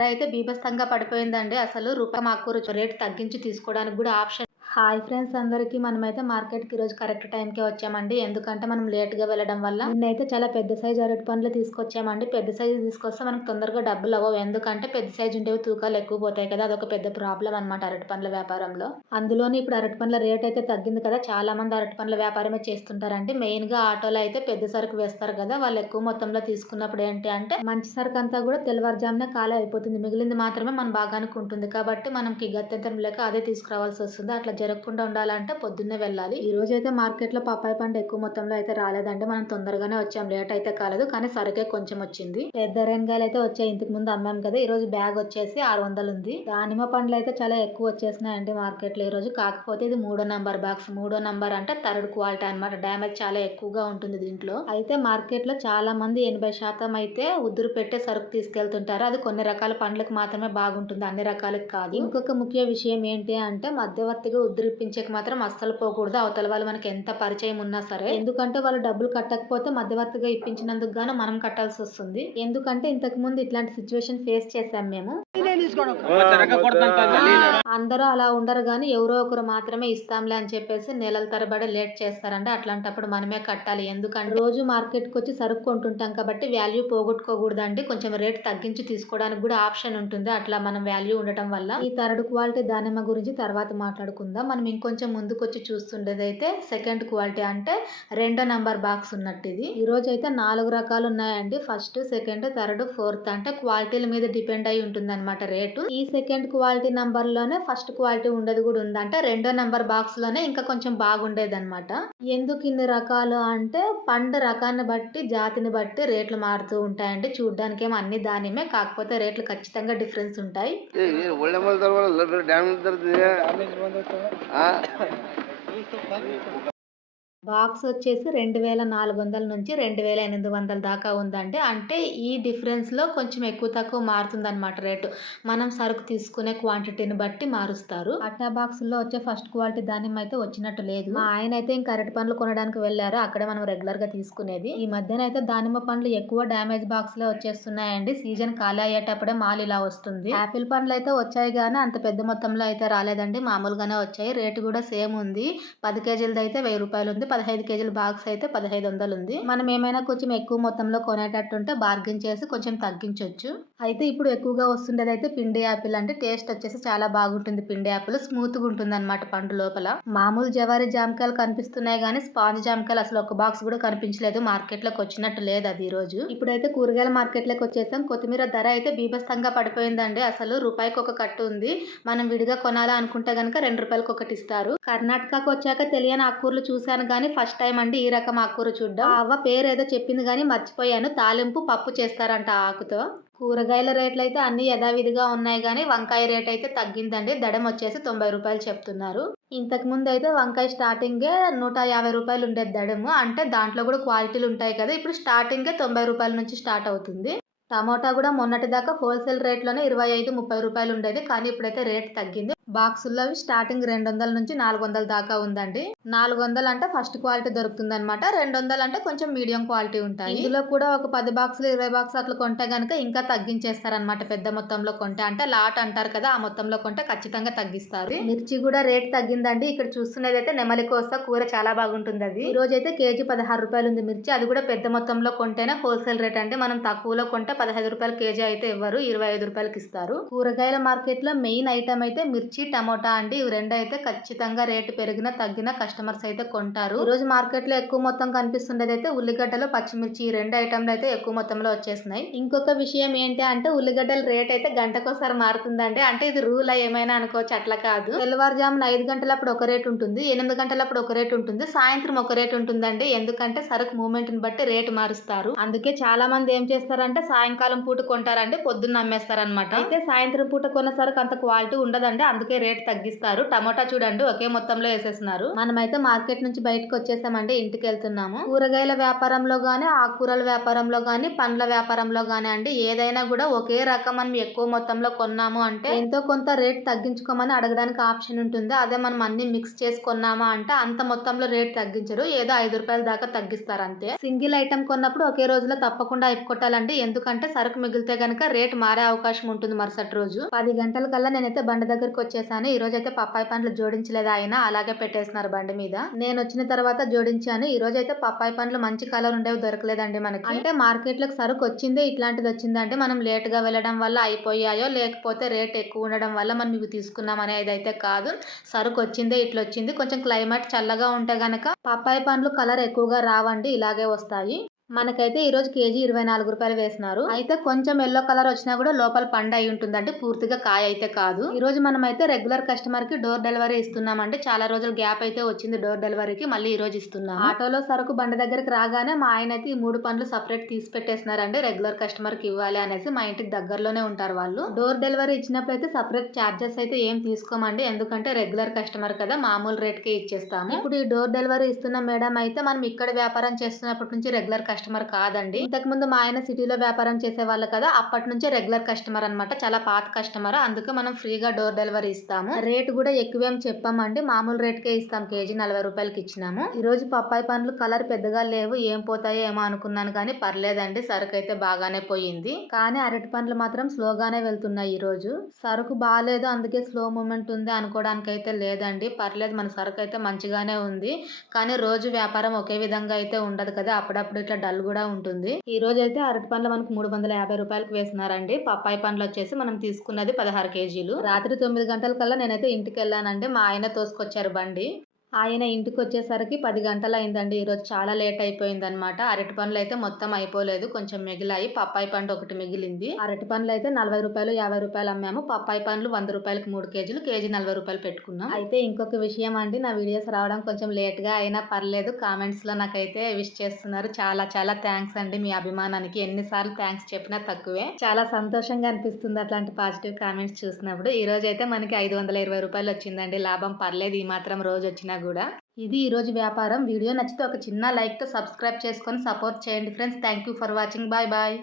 అయితే బీభత్సంగా పడిపోయిందండి. అసలు రూపాయి ఆకుకూర రేట్ తగ్గించి తీసుకోవడానికి గూడా ఆప్షన్. హాయ్ ఫ్రెండ్స్ అందరికీ. మనమైతే మార్కెట్‌కి ఈరోజు కరెక్ట్ టైంకే వచ్చామండి. ఎందుకంటే మనం లేట్‌గా వెళ్ళడం వల్ల నిన్నైతే చాలా పెద్ద సైజ్ అరటి పండ్లు తీసుకొచ్చామండి. పెద్ద సైజు తీసుకొస్తే మనకు తొందరగా డబ్బులవ్వవు. ఎందుకంటే పెద్ద సైజు ఉండేవి తూకాలు ఎక్కువ పోతాయి కదా! అదొక పెద్ద ప్రాబ్లమ్ అనమాట అరటి పండ్ల వ్యాపారంలో. అందులోని ఇప్పుడు అరటి పండ్ల రేట్ అయితే తగ్గింది కదా! చాలా మంది అరటి పండ్ల వ్యాపారమే చేస్తుంటారండి. మెయిన్‌గా ఆటోలో అయితే పెద్ద సరుకు వేస్తారు కదా! వాళ్ళు ఎక్కువ మొత్తంలో తీసుకున్నప్పుడు ఏంటి అంటే మంచి సరుకంతా కూడా తెల్లవారుజామునే ఖాళీ అయిపోతుంది. మిగిలింది మాత్రమే మన భాగానికి ఉంటుంది. కాబట్టి మనకి గత్యంతరం లేక అదే తీసుకురావాల్సొస్తుంది. అట్లా జరగకుండా ఉండాలంటే పొద్దున్నే వెళ్ళాలి. ఈ రోజైతే మార్కెట్‌లో పపాయ పండు ఎక్కువ మొత్తంలో అయితే రాలేదండి. మనం తొందరగానే వచ్చాం. లేట్ అయితే కాలేదు. కానీ సరుకే కొంచెం వచ్చింది. పెద్ద రేణిగాయలైతే వచ్చాయి. ఇంతకు ముందు అమ్మాం కదా! ఈరోజు బ్యాగ్ వచ్చేసి 600 ఉంది. దానిమ్మ పండ్లయితే చాలా ఎక్కువ వచ్చేసినాయండి మార్కెట్‌లో ఈరోజు. కాకపోతే ఇది మూడో నంబర్ బాక్స్. మూడో నంబర్ అంటే థర్డ్ క్వాలిటీ అనమాట. డ్యామేజ్ చాలా ఎక్కువగా ఉంటుంది దీంట్లో. అయితే మార్కెట్‌లో చాలా మంది 80% అయితే ఉదురు పెట్టే సరుకు తీసుకెళ్తుంటారు. అది కొన్ని రకాల పండ్లకు మాత్రమే బాగుంటుంది. అన్ని రకాలకి కాదు. ఇంకొక ముఖ్య విషయం ఏంటి అంటే మధ్యవర్తిగా ఉద్ధరిప్పించేకి మాత్రం అస్సలు పోకూడదు. అవతల వాళ్ళు మనకి ఎంత పరిచయం ఉన్నా సరే. ఎందుకంటే వాళ్ళు డబ్బులు కట్టకపోతే మధ్యవర్తిగా ఇప్పించినందుకు గాను మనం కట్టాల్సి వస్తుంది. ఎందుకంటే ఇంతకు ముందు ఇట్లాంటి సిచ్యువేషన్ ఫేస్ చేసాం మేము. అందరూ అలా ఉండరు గానీ ఎవరో ఒకరు మాత్రమే ఇస్తాంలే అని చెప్పేసి నెలల తరబడి లేట్ చేస్తారండి. అట్లాంటప్పుడు మనమే కట్టాలి. ఎందుకంటే రోజు మార్కెట్‌కి వచ్చి సరుకు కొంటుంటాం కాబట్టి వాల్యూ పోగొట్టుకోకూడదండి. కొంచెం రేట్ తగ్గించి తీసుకోవడానికి కూడా ఆప్షన్ ఉంటుంది. అట్లా మనం వాల్యూ ఉండటం వల్ల. ఈ థర్డ్ క్వాలిటీ దానిమ్మ గురించి తర్వాత మాట్లాడుకుందాం. మనం ఇంకొంచెం ముందుకొచ్చి చూస్తుండేదైతే సెకండ్ క్వాలిటీ అంటే రెండో నంబర్ బాక్స్ ఉన్నట్టు ఇది. ఈరోజైతే 4 రకాలు ఉన్నాయండి. ఫస్ట్, సెకండ్, థర్డ్, ఫోర్త్ అంటే క్వాలిటీల మీద డిపెండ్ అయి ఉంటుందన్నమాట రేటు. ఈ సెకండ్ క్వాలిటీ నంబర్ లోనే ఫస్ట్ క్వాలిటీ ఉండేది కూడా ఉంది. అంటే రెండో నంబర్ బాక్స్ లోనే ఇంకా కొంచెం బాగుండేదన్నమాట. ఎందుకు ఇన్ని రకాలు అంటే పండు రకాన్ని బట్టి, జాతిని బట్టి రేట్లు మారుతూ ఉంటాయండి. చూడ్డానికేమో అన్ని దానిమ్మే. కాకపోతే రేట్లు ఖచ్చితంగా డిఫరెన్స్ ఉంటాయి. బాక్స్ వచ్చేసి 2400 నుంచి 2800 దాకా ఉందండి. అంటే ఈ డిఫరెన్స్‌లో కొంచెం ఎక్కువ తక్కువ మారుతుందన్నమాట రేటు. మనం సరుకు తీసుకునే క్వాంటిటీని బట్టి మారుస్తారు. అట్టా బాక్సుల్లో వచ్చే ఫస్ట్ క్వాలిటీ దానిమ్మ అయితే వచ్చినట్టు లేదు. మా ఆయనైతే ఇంక అరటి పండ్లు కొనడానికి వెళ్లారు. అక్కడే మనం రెగ్యులర్‌గా తీసుకునేది. ఈ మధ్యనైతే దానిమ్మ పండ్లు ఎక్కువ డ్యామేజ్ బాక్స్‌లే వచ్చేస్తున్నాయండి. సీజన్ ఖాళీ అయ్యేటప్పుడే మాల్ ఇలా వస్తుంది. యాపిల్ పండ్లు అయితే వచ్చాయి గానీ అంత పెద్ద మొత్తంలో అయితే రాలేదండి. మామూలుగానే వచ్చాయి. రేటు కూడా సేమ్ ఉంది. 10 కేజీలదైతే రూ. 1000 ఉంది. 15 కేజీల బాక్స్ అయితే 1500 ఉంది. మనం ఏమైనా కొంచెం ఎక్కువ మొత్తంలో కొనేటట్టుంటే బార్గెన్ చేసి కొంచెం తగ్గించొచ్చు. అయితే ఇప్పుడు ఎక్కువగా వస్తుండేదైతే పిండి యాపిల్ అంటే టేస్ట్ వచ్చేసి చాలా బాగుంటుంది. పిండి యాపిల్ స్మూత్‌గా ఉంటుందన్నమాట పండు లోపల. మామూలు జవారీ జామకాయలు కనిపిస్తున్నాయి గానీ స్పాంజ్ జామకాయలు అసలు ఒక బాక్స్ కూడా కనిపించలేదు. మార్కెట్‌లోకి వచ్చినట్టు లేదు అది ఈ రోజు. ఇప్పుడైతే కూరగాయల మార్కెట్‌లోకి వచ్చేసాం. కొత్తిమీర ధర అయితే బీభత్సంగా పడిపోయిందండి. అసలు రూపాయికి ఒక కట్టు ఉంది. మనం విడిగా కొనాలా అనుకుంటే గనక రూ. 2 ఒకటి ఇస్తారు. కర్ణాటకకు వచ్చాక తెలియని ఆకుకూరలు చూశాను గానీ ఫస్ట్ టైం అండి ఈ రకం ఆకుకూర చూడ్డం. ఆ అవ్వ పేరేదో చెప్పింది గానీ మర్చిపోయాను. తాలింపు పప్పు చేస్తారంట ఆ ఆకుతో. కూరగాయల రేట్లయితే అన్నీ యథావిధిగా ఉన్నాయి గానీ వంకాయ రేట్ అయితే తగ్గిందండి. దడం వచ్చేసి రూ. 90 చెప్తున్నారు. ఇంతకు ముందయితే వంకాయ స్టార్టింగే రూ. 150 ఉండేది దడము. అంటే దాంట్లో కూడా క్వాలిటీలు ఉంటాయి కదా! ఇప్పుడు స్టార్టింగే రూ. 90 నుంచి స్టార్ట్ అవుతుంది. టమోటా కూడా మొన్నటిదాకా హోల్‌సేల్ రేట్‌లోనే రూ. 25, రూ. 30 ఉండేది. కానీ ఇప్పుడైతే రేట్ తగ్గింది. బాక్సుల్లో అవి స్టార్టింగ్ 200 నుంచి 400 దాకా ఉందండి. 400 అంటే ఫస్ట్ క్వాలిటీ దొరుకుతుందన్నమాట. 200 అంటే కొంచెం మీడియం క్వాలిటీ ఉంటాయి. ఇందులో కూడా ఒక 10 బాక్సులు, 20 బాక్సులు అట్లా కొంటే గనక ఇంకా తగ్గించేస్తారన్నమాట. పెద్ద మొత్తంలో కొంటే అంటే లాట్ అంటారు కదా! ఆ మొత్తంలో కొంటే ఖచ్చితంగా తగ్గిస్తారు. మిర్చి కూడా రేట్ తగ్గిందండి. ఇక్కడ చూస్తున్నదైతే నెమలి కోస కూర చాలా బాగుంటుంది అది. ఈ రోజైతే కేజీ రూ. 16 ఉంది మిర్చి. అది కూడా పెద్ద మొత్తంలో కొంటేనే హోల్‌సేల్ రేట్ అండి. మనం తక్కువలో కొంటే రూ. 15 కేజీ అయితే ఇవ్వరు. రూ. 25కి ఇస్తారు. కూరగాయల మార్కెట్‌లో మెయిన్ ఐటమ్ అయితే మిర్చి, టమోటా అండి. ఇవి రెండు అయితే ఖచ్చితంగా రేటు పెరిగినా తగ్గినా కస్టమర్స్ అయితే కొంటారు. ఈ రోజు మార్కెట్‌లో ఎక్కువ మొత్తం కనిపిస్తుండేదైతే ఉల్లిగడ్డలు, పచ్చిమిర్చి ఈ రెండు ఐటమ్‌లు అయితే ఎక్కువ మొత్తంలో వచ్చేసినాయి. ఇంకొక విషయం ఏంటి అంటే ఉల్లిగడ్డల రేట్ అయితే గంటకోసారి మారుతుందండి. అంటే ఇది రూలా ఏమైనా అనుకోవచ్చు. అట్లా కాదు. తెల్లవారుజామున 5 గంటలప్పుడు ఒక రేట్ ఉంటుంది. 8 గంటలప్పుడు ఒక రేట్ ఉంటుంది. సాయంత్రం ఒక రేట్ ఉంటుందండి. ఎందుకంటే సరుకు మూవ్‌మెంట్‌ని బట్టి రేటు మారుస్తారు. అందుకే చాలా మంది ఏం చేస్తారంటే సాయంకాలం పూట కొంటారండి. పొద్దున్న అమ్మేస్తారనమాట. అయితే సాయంత్రం పూట కొన్న సరుకు అంత క్వాలిటీ ఉండదండి. అందుకే అందుకే రేట్ తగ్గిస్తారు. టమోటా చూడండి ఒకే మొత్తంలో వేసేస్తున్నారు. మనమైతే మార్కెట్ నుంచి బయటకు వచ్చేసామండి, ఇంటికి వెళ్తున్నాము. కూరగాయల వ్యాపారంలో గానీ, ఆకుకూరల వ్యాపారంలో గానీ, పండ్ల వ్యాపారంలో గానీ అండి, ఏదైనా కూడా ఒకే రకం మనం ఎక్కువ మొత్తంలో కొన్నాము అంటే ఎంతో కొంత రేట్ తగ్గించుకోమని అడగడానికి ఆప్షన్ ఉంటుంది. అదే మనం అన్ని మిక్స్ చేసి కొన్నామా అంటే అంత మొత్తంలో రేట్ తగ్గించరు. ఏదో 5 రూపాయల దాకా తగ్గిస్తారు అంతే. సింగిల్ ఐటమ్ కొన్నప్పుడు ఒకే రోజులో తప్పకుండా అయిపోగొట్టాలండి. ఎందుకంటే సరుకు మిగిలితే గనక రేట్ మారే అవకాశం ఉంటుంది మరుసటి రోజు. 10 గంటల కల్లా నేనైతే బండి దగ్గరికి వచ్చేసాను. ఈ రోజు అయితే పప్పాయి పండ్లు జోడించలేదు ఆయన, అలాగే పెట్టేస్తున్నారు బండి మీద. నేను వచ్చిన తర్వాత జోడించాను. ఈ రోజు అయితే పప్పాయి పండ్లు మంచి కలర్ ఉండేవి దొరకలేదండి మనకి. అంటే మార్కెట్ లోకి సరుకు వచ్చిందే ఇట్లాంటిది వచ్చిందంటే మనం లేట్ గా వెళ్ళడం వల్ల అయిపోయాయో, లేకపోతే రేట్ ఎక్కువ ఉండడం వల్ల మనం ఇవి తీసుకున్నాం అనేది అయితే కాదు. సరుకు వచ్చిందే ఇట్లా వచ్చింది. కొంచెం క్లైమేట్ చల్లగా ఉంటే గనక పప్పాయి పండ్లు కలర్ ఎక్కువగా రావండి, ఇలాగే వస్తాయి. మనకైతే ఈ రోజు కేజీ 24 రూపాయలు వేసినారు. అయితే కొంచెం ఎల్లో కలర్ వచ్చినా కూడా లోపల పండు అయి ఉంటుందండి, పూర్తిగా కాయ అయితే కాదు. ఈ రోజు మనం అయితే రెగ్యులర్ కస్టమర్ కి డోర్ డెలివరీ ఇస్తున్నామండి. చాలా రోజులు గ్యాప్ అయితే వచ్చింది డోర్ డెలివరీకి, మళ్ళీ ఈ రోజు ఇస్తున్నాం. ఆటోలో సరుకు బండి దగ్గరికి రాగానే మా ఆయన అయితే ఈ 3 పండ్లు సపరేట్ తీసి పెట్టేసినారండి, రెగ్యులర్ కస్టమర్ కి ఇవ్వాలి అనేసి. మా ఇంటికి దగ్గరలోనే ఉంటారు వాళ్ళు. డోర్ డెలివరీ ఇచ్చినప్పుడు అయితే సపరేట్ చార్జెస్ అయితే ఏం తీసుకోమండి, ఎందుకంటే రెగ్యులర్ కస్టమర్ కదా, మామూలు రేట్ కే ఇచ్చేస్తాము. ఇప్పుడు ఈ డోర్ డెలివరీ ఇస్తున్న మేడం అయితే మనం ఇక్కడ వ్యాపారం చేస్తున్నప్పటి నుంచి రెగ్యులర్ కస్టమర్ కాదండి. ఇంతకు ముందు మా ఆయన సిటీలో వ్యాపారం చేసే వాళ్ళు కదా, అప్పటి నుంచే రెగ్యులర్ కస్టమర్ అన్నమాట. చాలా పాత కస్టమర్, అందుకే మనం ఫ్రీగా డోర్ డెలివరీ ఇస్తాము. రేట్ కూడా ఎక్కువేం చెప్పామండి, మామూలు రేట్ కే ఇస్తాం. కేజీ 40 రూపాయలకి ఇచ్చినాము. ఈ రోజు పప్పాయి పండ్లు కలర్ పెద్దగా లేవు, ఏం పోతాయో ఏమో అనుకున్నాను కానీ పర్లేదండి, సరుకు అయితే బాగానే పోయింది. కానీ అరటి పండ్లు మాత్రం స్లోగానే వెళ్తున్నాయి. ఈ రోజు సరుకు బాగాలేదు, అందుకే స్లో మూమెంట్ ఉంది అనుకోవడానికి అయితే లేదండి. పర్లేదు, మన సరుకు అయితే మంచిగానే ఉంది. కానీ రోజు వ్యాపారం ఒకే విధంగా అయితే ఉండదు కదా, అప్పుడప్పుడు ఇట్లా డల్ కూడా ఉంటుంది. ఈ రోజు అయితే అరటి పండ్లు మనకు 350 రూపాయలకి వేసినారండి. పప్పాయి పండ్లు వచ్చేసి మనం తీసుకున్నది 16 కేజీలు. రాత్రి 9 గంటల కల్లా నేనైతే ఇంటికి వెళ్ళానండి. మా ఆయన తోసుకొచ్చారు బండి. ఆయన ఇంటికి వచ్చేసరికి 10 గంటలు అయిందండి. ఈరోజు చాలా లేట్ అయిపోయింది అనమాట. అరటి పండ్లు అయితే మొత్తం అయిపోలేదు, కొంచెం మిగిలాయి. పప్పాయి పండు ఒకటి మిగిలింది. అరటి పండ్లు అయితే 40 రూపాయలు 50 రూపాయలు అమ్మాము. పప్పాయి పండ్లు 100 రూపాయలకి 3 కేజీలు, కేజీ 40 రూపాయలు పెట్టుకున్నాం. అయితే ఇంకొక విషయం అండి, నా వీడియోస్ రావడం కొంచెం లేట్ గా అయినా పర్లేదు, కామెంట్స్ లో నాకైతే విష్ చేస్తున్నారు. చాలా చాలా థ్యాంక్స్ అండి మీ అభిమానానికి. ఎన్నిసార్లు థ్యాంక్స్ చెప్పినా తక్కువే. చాలా సంతోషంగా అనిపిస్తుంది అట్లాంటి పాజిటివ్ కామెంట్స్ చూసినప్పుడు. ఈ రోజు అయితే మనకి 520 రూపాయలు వచ్చిందండి లాభం. పర్లేదు, ఈ మాత్రం రోజు వచ్చినా కూడా. ఇది ఈ రోజు వ్యాపారం. వీడియో నచ్చితే ఒక చిన్న లైక్ తో సబ్స్క్రైబ్ చేసుకొని సపోర్ట్ చేయండి friends. Thank you for watching. Bye bye.